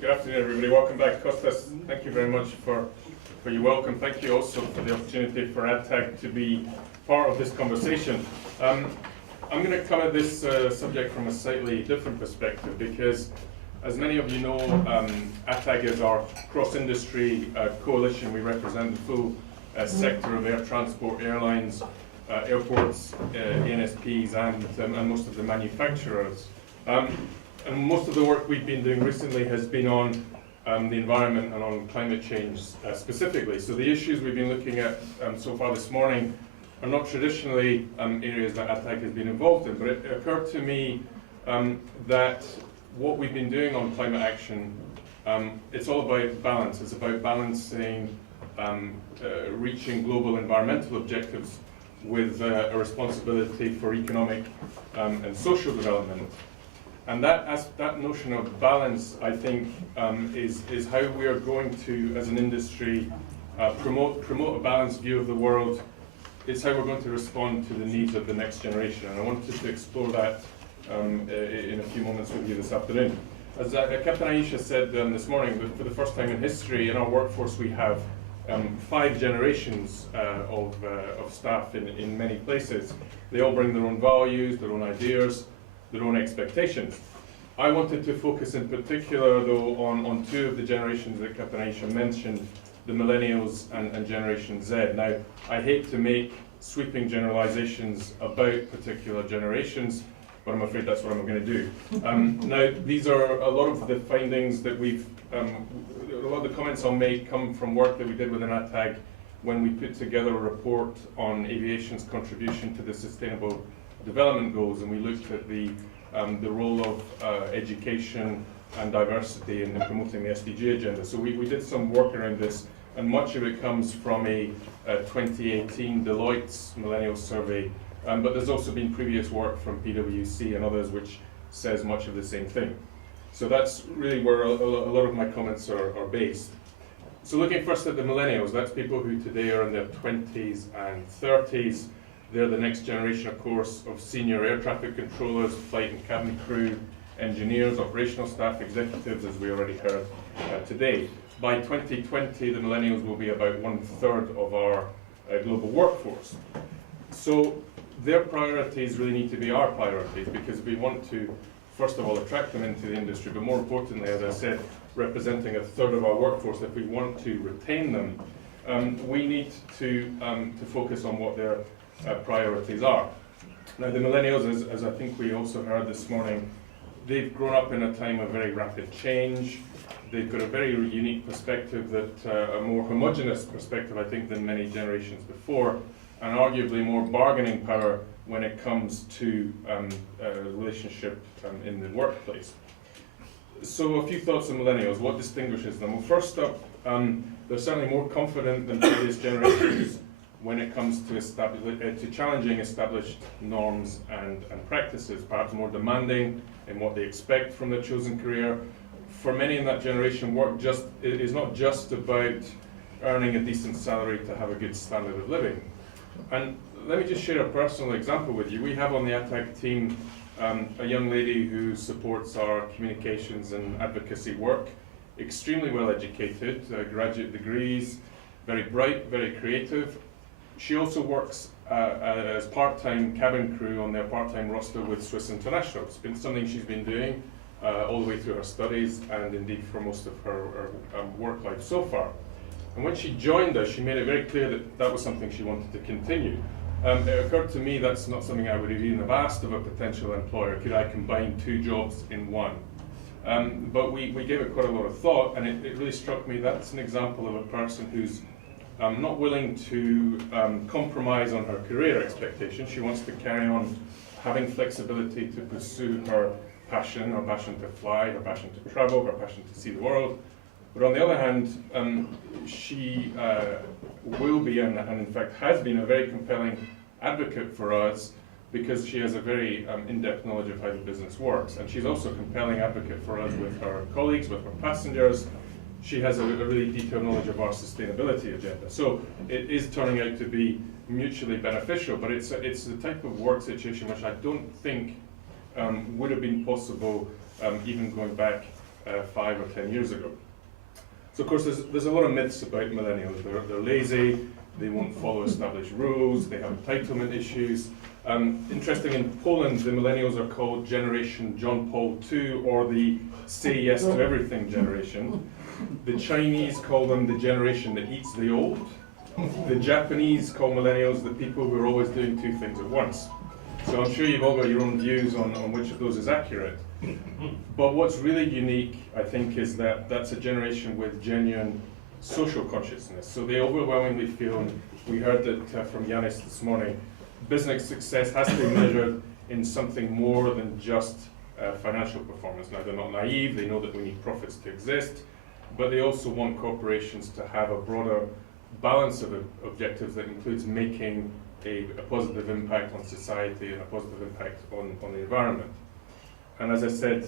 Good afternoon, everybody. Welcome back. Kostas, thank you very much for your welcome. Thank you also for the opportunity for ATAG to be part of this conversation. I'm going to come at this subject from a slightly different perspective because, as many of you know, ATAG is our cross-industry coalition. We represent the full sector of air transport, airlines, airports, ANSPs, and most of the manufacturers. And most of the work we've been doing recently has been on the environment and on climate change specifically. So the issues we've been looking at so far this morning are not traditionally areas that ATAG has been involved in, but it occurred to me that what we've been doing on climate action, it's all about balance. It's about balancing reaching global environmental objectives with a responsibility for economic and social development. And that notion of balance, I think, is how we are going to, as an industry, promote a balanced view of the world. It's how we're going to respond to the needs of the next generation. And I wanted to explore that in a few moments with you this afternoon. As Captain Aisha said this morning, that for the first time in history, in our workforce, we have 5 generations of staff in many places. They all bring their own values, their own ideas, their own expectations. I wanted to focus in particular, though, on 2 of the generations that Captain Aisha mentioned, the millennials and Generation Z. Now, I hate to make sweeping generalizations about particular generations, but I'm afraid that's what I'm going to do. Now, these are a lot of the findings that a lot of the comments I'll make come from work that we did within ATAG when we put together a report on aviation's contribution to the Sustainable Development Goals, and we looked at the role of education and diversity in promoting the SDG agenda. So we did some work around this, and much of it comes from a 2018 Deloitte's Millennial Survey, but there's also been previous work from PwC and others which says much of the same thing. So that's really where a lot of my comments are based. So looking first at the millennials, that's people who today are in their 20s and 30s. They're the next generation, of course, of senior air traffic controllers, flight and cabin crew, engineers, operational staff, executives, as we already heard today. By 2020, the millennials will be about 1/3 of our global workforce. So their priorities really need to be our priorities, because we want to, first of all, attract them into the industry, but more importantly, as I said, representing 1/3 of our workforce, if we want to retain them, we need to focus on what their priorities are. Now, the millennials, as I think we also heard this morning, they've grown up in a time of very rapid change. They've got a very unique perspective, that a more homogenous perspective, I think, than many generations before, and arguably more bargaining power when it comes to relationship in the workplace. So a few thoughts on millennials. What distinguishes them? Well, first up, they're certainly more confident than previous generations when it comes to challenging established norms and practices, perhaps more demanding in what they expect from their chosen career. For many in that generation, work is not just about earning a decent salary to have a good standard of living. And let me just share a personal example with you. We have on the ATAG team a young lady who supports our communications and advocacy work, extremely well educated, graduate degrees, very bright, very creative. She also works as part-time cabin crew on their part-time roster with Swiss International. It's been something she's been doing all the way through her studies, and indeed for most of her work life so far. And when she joined us, she made it very clear that that was something she wanted to continue. It occurred to me that's not something I would have even have asked of a potential employer. Could I combine 2 jobs in one? But we gave it quite a lot of thought, and it really struck me that's an example of a person who's not willing to compromise on her career expectations. She wants to carry on having flexibility to pursue her passion to fly, her passion to travel, her passion to see the world. But on the other hand, she will be, and in fact has been, a very compelling advocate for us, because she has a very in-depth knowledge of how the business works. And she's also a compelling advocate for us with her colleagues, with her passengers. She has a really detailed knowledge of our sustainability agenda. So it is turning out to be mutually beneficial, but it's the type of work situation which I don't think would have been possible even going back 5 or 10 years ago. So of course there's a lot of myths about millennials. They're lazy, they won't follow established rules, they have entitlement issues. Interesting, in Poland the millennials are called Generation John Paul II, or the say yes to everything generation. The Chinese call them the generation that eats the old. The Japanese call millennials the people who are always doing two things at once. So I'm sure you've all got your own views on which of those is accurate. But what's really unique, I think, is that that's a generation with genuine social consciousness. So they overwhelmingly feel, and we heard that from Yanis this morning, business success has to be measured in something more than just financial performance. Now, they're not naive, they know that we need profits to exist, but they also want corporations to have a broader balance of objectives that includes making a positive impact on society and a positive impact on the environment. And as I said,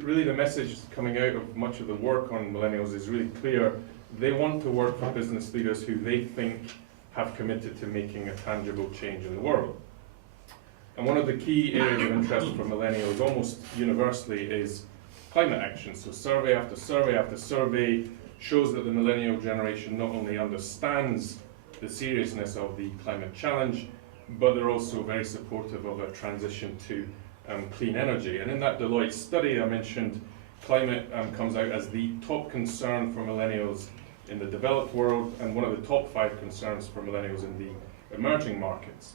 really the message coming out of much of the work on millennials is really clear. They want to work for business leaders who they think have committed to making a tangible change in the world. And one of the key areas of interest for millennials almost universally is climate action. So survey after survey after survey shows that the millennial generation not only understands the seriousness of the climate challenge, but they're also very supportive of a transition to clean energy. And in that Deloitte study I mentioned, climate comes out as the top concern for millennials in the developed world and one of the top 5 concerns for millennials in the emerging markets.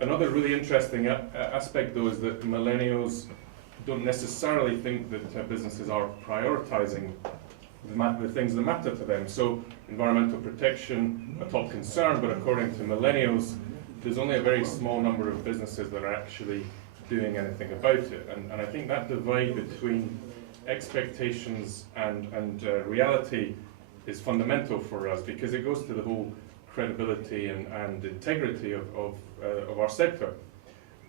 Another really interesting aspect though is that millennials don't necessarily think that businesses are prioritizing the things that matter to them. So environmental protection, a top concern, but according to millennials, there's only a very small number of businesses that are actually doing anything about it. And I think that divide between expectations and reality is fundamental for us, because it goes to the whole credibility and integrity of our sector.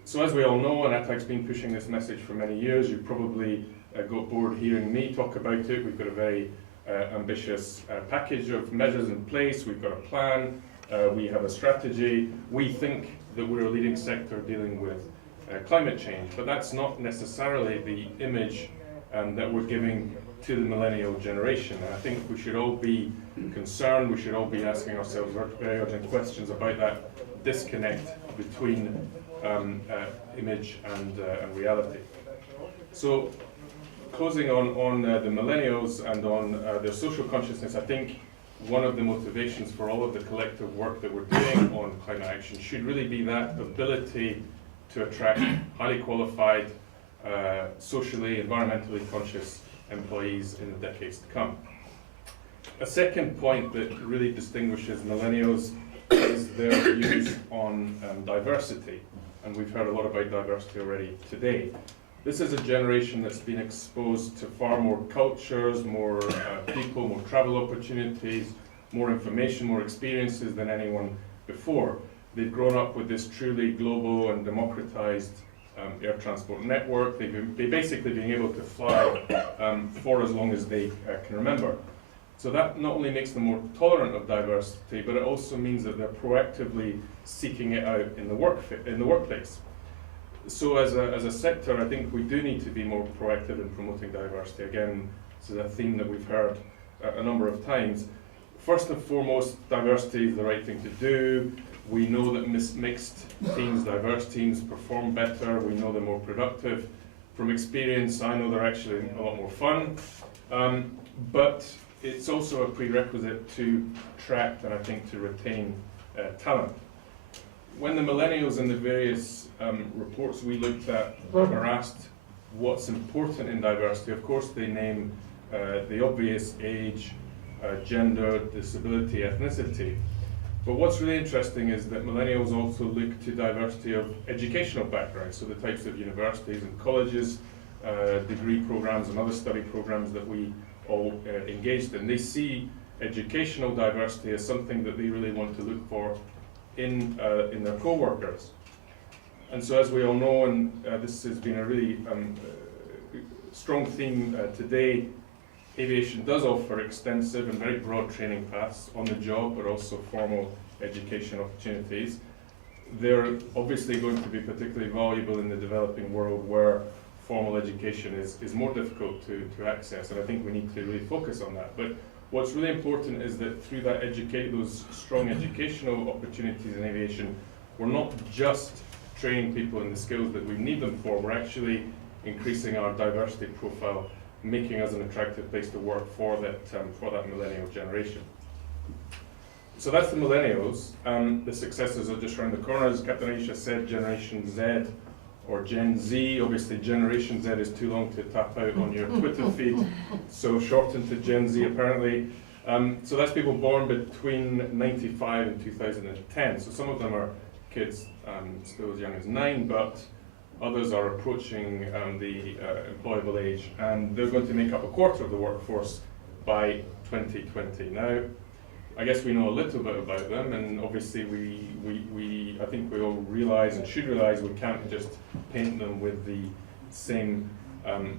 So as we all know, and ATAG's been pushing this message for many years, you probably got bored hearing me talk about it. We've got a very ambitious package of measures in place. We've got a plan. We have a strategy. We think that we're a leading sector dealing with climate change, but that's not necessarily the image that we're giving to the millennial generation. And I think we should all be concerned, we should all be asking ourselves very urgent questions about that disconnect between image and reality. So closing on the millennials and on their social consciousness, I think one of the motivations for all of the collective work that we're doing on climate action should really be that ability to attract highly qualified, socially, environmentally conscious employees in the decades to come. A second point that really distinguishes millennials is their views on diversity. And we've heard a lot about diversity already today. This is a generation that's been exposed to far more cultures, more people, more travel opportunities, more information, more experiences than anyone before. They've grown up with this truly global and democratized air transport network. They've basically been able to fly for as long as they can remember. So that not only makes them more tolerant of diversity, but it also means that they're proactively seeking it out in the workplace. So as a sector, I think we do need to be more proactive in promoting diversity. Again, this is a theme that we've heard a number of times. First and foremost, diversity is the right thing to do. We know that mixed teams, diverse teams perform better. We know they're more productive. From experience, I know they're actually a lot more fun. But it's also a prerequisite to attract and I think to retain talent. When the millennials in the various reports we looked at are asked what's important in diversity, of course they name the obvious: age, gender, disability, ethnicity. But what's really interesting is that millennials also look to diversity of educational backgrounds, so the types of universities and colleges, degree programs and other study programs that we all engaged in. They see educational diversity as something that they really want to look for in their co-workers. And so as we all know, and this has been a really strong theme today, aviation does offer extensive and very broad training paths on the job, but also formal education opportunities. They're obviously going to be particularly valuable in the developing world, where formal education is more difficult to access, and I think we need to really focus on that. But what's really important is that through that those strong educational opportunities in aviation, we're not just training people in the skills that we need them for, we're actually increasing our diversity profile, making us an attractive place to work for that millennial generation. So that's the millennials. The successors are just around the corner. As Captain Aisha said, Generation Z or Gen Z. Obviously, Generation Z is too long to tap out on your Twitter feed, so shortened to Gen Z apparently. So that's people born between 95 and 2010. So some of them are kids still as young as 9, but others are approaching the employable age, and they're going to make up a quarter of the workforce by 2020. Now, I guess we know a little bit about them, and obviously I think we all realize and should realize we can't just paint them with the same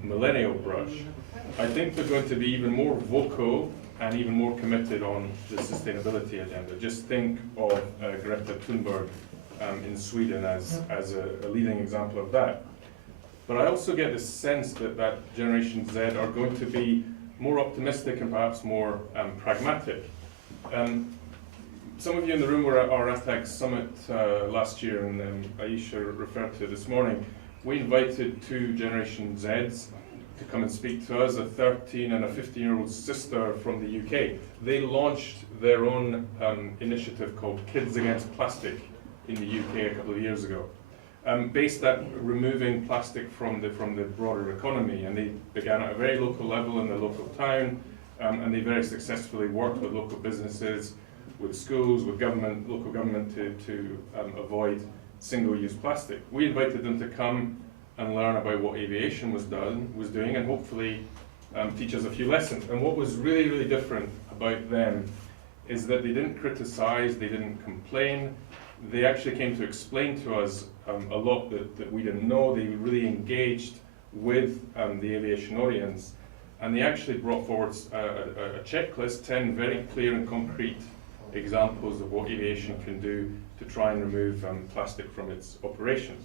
millennial brush. I think they're going to be even more vocal and even more committed on the sustainability agenda. Just think of Greta Thunberg in Sweden as a leading example of that. But I also get the sense that Generation Z are going to be more optimistic and perhaps more pragmatic. Some of you in the room were at our ATAG summit last year, and Aisha referred to it this morning. We invited 2 Generation Zs to come and speak to us, a 13 and a 15-year-old sister from the UK. They launched their own initiative called Kids Against Plastic in the UK a couple of years ago, based at removing plastic from the broader economy. And they began at a very local level in the local town, and they very successfully worked with local businesses, with schools, with government, local government to avoid single-use plastic. We invited them to come and learn about what aviation was doing, and hopefully teach us a few lessons. And what was really, really different about them is that they didn't criticize, they didn't complain. They actually came to explain to us a lot that we didn't know. They really engaged with the aviation audience, and they actually brought forward a checklist, 10 very clear and concrete examples of what aviation can do to try and remove plastic from its operations.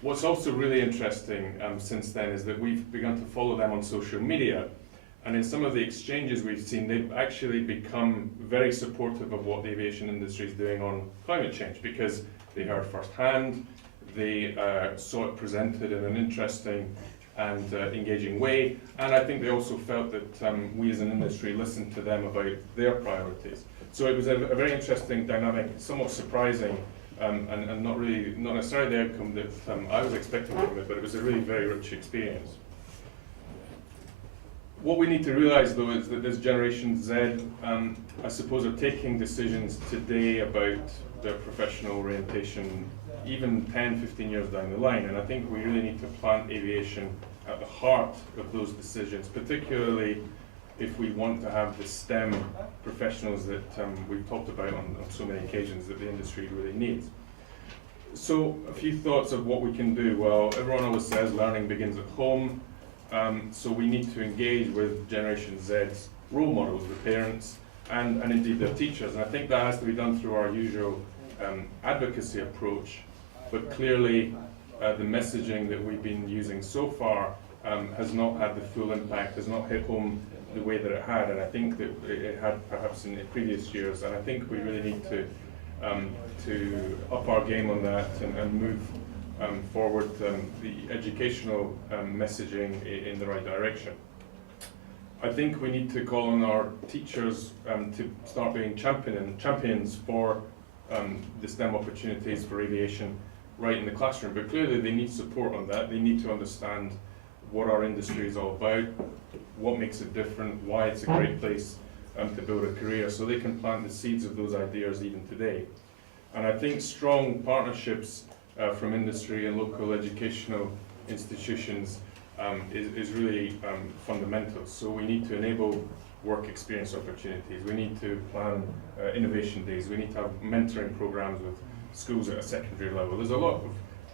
What's also really interesting since then is that we've begun to follow them on social media, and in some of the exchanges we've seen, they've actually become very supportive of what the aviation industry is doing on climate change, because they heard firsthand, they saw it presented in an interesting and engaging way, and I think they also felt that we as an industry listened to them about their priorities. So it was a very interesting dynamic, somewhat surprising, and not necessarily the outcome that I was expecting from it, but it was a really very rich experience. What we need to realize, though, is that this Generation Z, I suppose, are taking decisions today about their professional orientation, even 10, 15 years down the line, and I think we really need to plant aviation at the heart of those decisions, particularly if we want to have the STEM professionals that we've talked about on so many occasions that the industry really needs. So a few thoughts of what we can do. Well, everyone always says learning begins at home, so we need to engage with Generation Z's role models, the parents, and indeed their teachers. And I think that has to be done through our usual advocacy approach, but clearly the messaging that we've been using so far has not had the full impact, has not hit home the way that it had, and I think that it had perhaps in the previous years, and I think we really need to up our game on that and move forward the educational messaging in the right direction. I think we need to call on our teachers to start being champions for the STEM opportunities for aviation right in the classroom, but clearly they need support on that. They need to understand what our industry is all about, what makes it different, why it's a great place to build a career, so they can plant the seeds of those ideas even today. And I think strong partnerships from industry and local educational institutions is really fundamental. So we need to enable work experience opportunities, we need to plan innovation days, we need to have mentoring programs with schools at a secondary level. There's a lot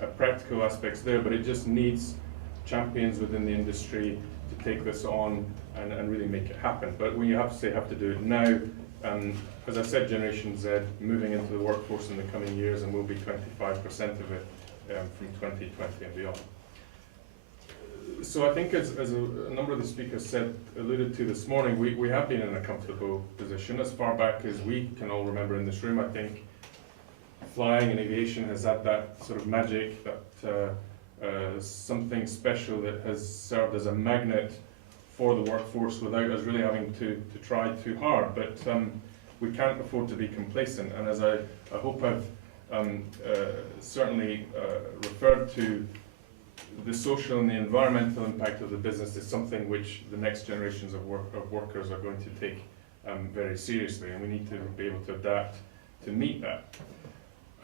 of practical aspects there, but it just needs champions within the industry to take this on and really make it happen. But we have to do it now. As I said, Generation Z moving into the workforce in the coming years, and will be 25% of it from 2020 and beyond. So I think as a number of the speakers said, alluded to this morning, we have been in a comfortable position as far back as we can all remember in this room. I think flying and aviation has had that sort of magic, that something special that has served as a magnet for the workforce without us really having to try too hard. But we can't afford to be complacent, and as I hope I've certainly referred to, the social and the environmental impact of the business is something which the next generations of workers are going to take very seriously, and we need to be able to adapt to meet that.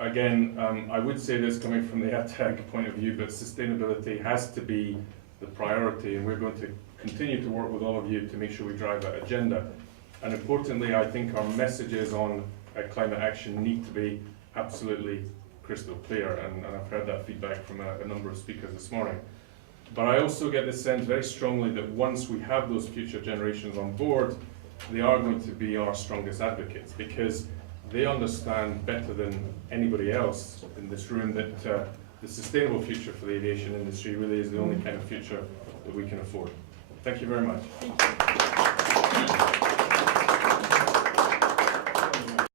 Again, I would say this coming from the ATAG point of view, but sustainability has to be the priority, and we're going to continue to work with all of you to make sure we drive that agenda. And importantly, I think our messages on climate action need to be absolutely crystal clear, and I've heard that feedback from a number of speakers this morning. But I also get the sense very strongly that once we have those future generations on board, they are going to be our strongest advocates, because they understand better than anybody else in this room that the sustainable future for the aviation industry really is the only kind of future that we can afford. Thank you very much. Thank you.